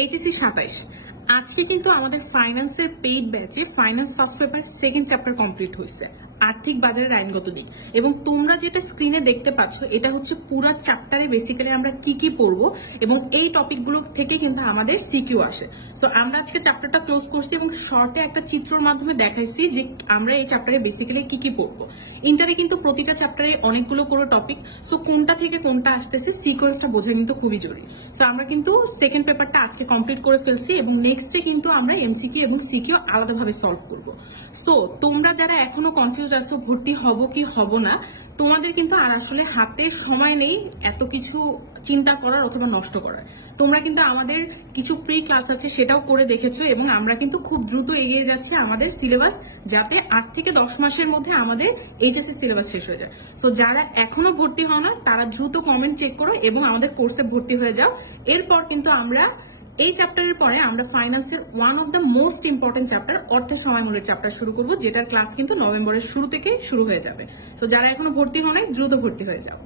HSC 27 আজকে কিন্তু আমাদের ফাইন্যান্সের পেইড ব্যাচে finance first paper second chapter complete হয়েছে, আর্থিক বাজারের আইনগত দিক। এবং তোমরা যেটা স্ক্রিনে দেখতে পাচ্ছ এটা হচ্ছে পুরো চ্যাপ্টারে বেসিক্যালি আমরা কি কি পড়বো এবং এই টপিকগুলো থেকে কিন্তু আমাদের সিকিউ আসে। সো আমরা আজকে চ্যাপ্টারটা ক্লোজ করছি এবং শর্টে একটা চিত্রের মাধ্যমে দেখাইছি যে আমরা এই চ্যাপ্টারে বেসিক্যালি কি কি পড়বো। ইন্টারে কিন্তু প্রতিটা চ্যাপ্টারে অনেকগুলো করে টপিক, সো কোনটা থেকে কোনটা আসতেছে সিকোয়েন্সটা বোঝা কিন্তু খুবই জরুরি। সো আমরা কিন্তু সেকেন্ড পেপারটা আজকে কমপ্লিট করে ফেলছি এবং নেক্সটে কিন্তু আমরা এমসিকিউ এবং সিকিউ আলাদাভাবে সলভ করবো। সো তোমরা যারা এখনো কনফিউজ আছো ভর্তি হব কি হব না, তোমাদের কিন্তু আর আসলে হাতে সময় নেই এত কিছু চিন্তা করার অথবা নষ্ট করার। তোমরা কিন্তু আমাদের কিছু ফ্রি ক্লাস আছে সেটাও করে দেখেছো এবং আমরা কিন্তু খুব দ্রুত এগিয়ে যাচ্ছে আমাদের সিলেবাস, যাতে 8 থেকে 10 মাসের মধ্যে আমাদের এইচএসসি সিলেবাস শেষ হয়ে যায়। সো যারা এখনো ভর্তি হও না তারা দ্রুত কমেন্ট চেক করো এবং আমাদের কোর্সে ভর্তি হয়ে যাও। এরপর কিন্তু আমরা এই চ্যাপ্টারের পরে আমরা ফাইন্যান্সের one of the most important chapter অর্থের সময়মূল্যের চ্যাপ্টার শুরু করব, যেটার ক্লাস কিন্তু নভেম্বরের শুরু থেকে শুরু হয়ে যাবে। তো যারা এখনো ভর্তি হও নাই দ্রুত ভর্তি হয়ে যাও।